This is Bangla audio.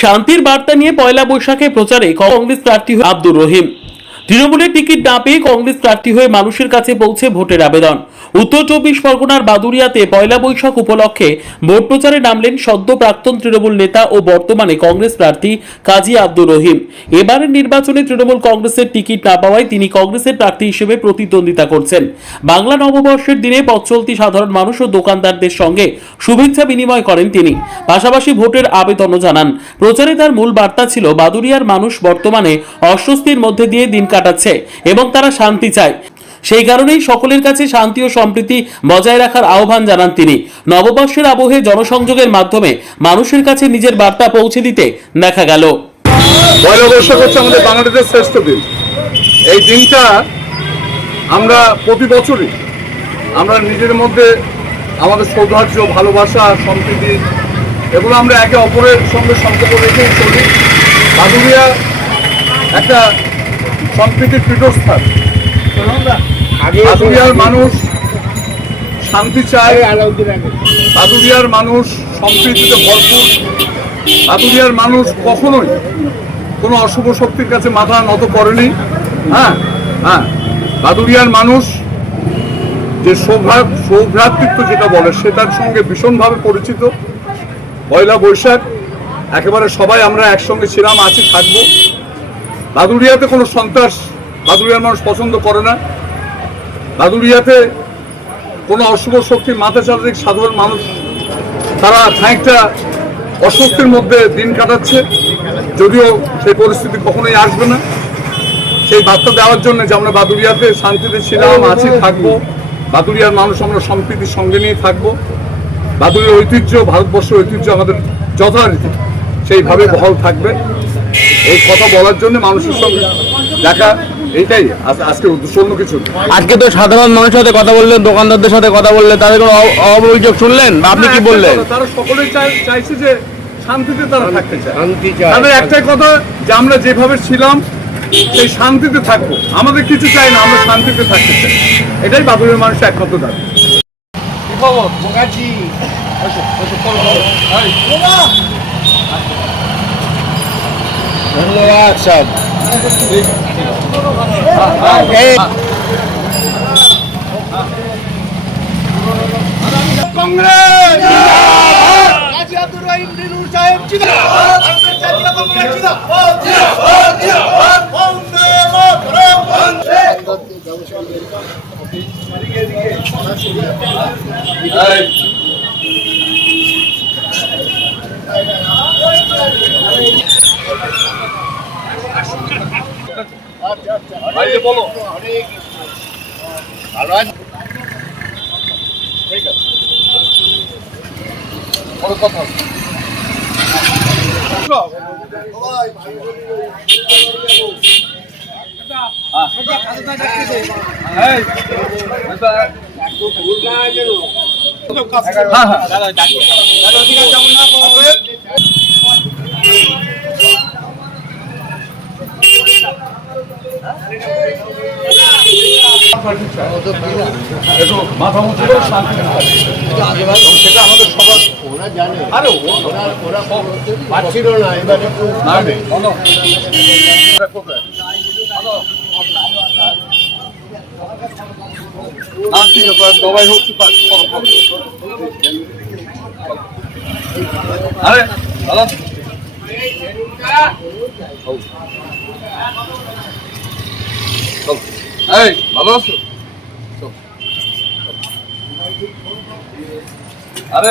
শান্তির বার্তা নিয়ে পয়লা বৈশাখে প্রচারে কংগ্রেস প্রার্থী আব্দুর রহিম। তৃণমূলের টিকিট না পেয়ে কংগ্রেস প্রার্থী হয়ে মানুষের কাছে পৌঁছে ভোটের আবেদন। উত্তর 24 পরগনার বাদুড়িয়াতে পয়লা বৈশাখ উপলক্ষে ভোট প্রচারে নামলেন সদ্য প্রাক্তন তৃণমূল নেতা ও বর্তমানে কংগ্রেস প্রার্থী কাজী আব্দুর রহিম। এবারের নির্বাচনে তৃণমূল কংগ্রেসের টিকিট না পাওয়ায় তিনি কংগ্রেসের প্রার্থী হিসেবে প্রতিদ্বন্দ্বিতা করছেন। বাংলা নববর্ষের দিনে পথ চলতি সাধারণ মানুষ ও দোকানদারদের সঙ্গে শুভেচ্ছা বিনিময় করেন তিনি, পাশাপাশি ভোটের আবেদনও জানান। প্রচারে তার মূল বার্তা ছিল বাদুড়িয়ার মানুষ বর্তমানে অস্বস্তির মধ্যে দিয়ে দিন কাটাচ্ছে এবং তারা শান্তি চায়। সেই কারণেই সকলের কাছে শান্তি ও সম্প্রীতি বজায় রাখার আহ্বান জানান তিনি। নববর্ষের আবহে জনসংযোগের মাধ্যমে মানুষের কাছে নিজের বার্তা পৌঁছে দিতে দেখা গেল। পয়লা বৈশাখ হচ্ছে আমাদের বাঙালিদের শ্রেষ্ঠ দিন। এই দিনটা আমরা প্রতি বছরই আমরা নিজের মধ্যে আমাদের সৌহার্দ্য, ভালোবাসা, সম্প্রীতি এগুলো আমরা একে অপরের সঙ্গে সম্পর্ক রেখেই চলি। বাদুড়িয়া একটা সম্প্রীতির পীঠস্থান। বাদুড়িয়ার মানুষ শান্তি চায়, বাদুড়িয়ার মানুষ সম্প্রীতিতে ভরপুর, বাদুড়িয়ার মানুষ কখনোই কোনো অশুভ শক্তির কাছে মাথা নত করেনি। বাদুড়িয়ার মানুষ যে সৌভ্রাতৃত্ব যেটা বলে সেটার সঙ্গে ভীষণভাবে পরিচিত। পয়লা বৈশাখ একেবারে সবাই আমরা একসঙ্গে ছিলাম, আছি, থাকবো। বাদুড়িয়াতে কোনো সন্ত্রাস বাদুড়িয়ার মানুষ পছন্দ করে না। বাদুড়িয়াতে কোনো অশুভ শক্তির মাথা চালাতে সাধারণ মানুষ তারা খানিকটা অস্বস্তির মধ্যে দিন কাটাচ্ছে, যদিও সেই পরিস্থিতি কখনোই আসবে না। সেই বার্তা দেওয়ার জন্য যে আমরা বাদুড়িয়াতে শান্তিতে ছিলাম, আছি, থাকবো। বাদুড়িয়ার মানুষ আমরা সম্প্রীতির সঙ্গে নিয়ে থাকবো। বাদুড়িয়ার ঐতিহ্য, ভারতবর্ষের ঐতিহ্য আমাদের যথারীতি সেইভাবে বহাল থাকবে। এই কথা বলার জন্য মানুষের সঙ্গে দেখা, এইটাই আজকে উদ্দেশ্য, অন্য কিছু। আজকে তো সাধারণ মানুষের সাথে কথা বললেন, দোকানদারদের সাথে কথা বললেন, তাদের কোনো অভিযোগ শুনলেন? আপনি কি বললেন? তারা সকলেই চাইছে যে শান্তিতে তারা থাকতে চায়। তাদের একটাই কথা যে আমরা যেভাবে ছিলাম সেই শান্তিতে থাকবো, আমাদের কিছু চাই না, আমরা শান্তিতে থাকতে চাই। এটাই বাদুড়িয়ার মানুষের একমাত্র দাবি। কি খবর? ধন্যবাদ স্যার। কংগ্রেস কাজী আব্দুর রহিম নীলুর সাহেব জিন্দাবাদ, আন্তর্জাতিক কংগ্রেস জিন্দাবাদ, জিন্দাবাদ, জিন্দাবাদ, বন্দে মাতরম, বন্দে। বলো ভালো আছে? ঠিক আছে, বড় কথা। মাথা মুছে শান্তি, সেটা আমাদের সবার। ওরা জানে, আরে ওরা পাচ্ছিল না, এবারে একটু নামে দবাই হচ্ছে। আরে দাদা এই ভালো আছো? আরে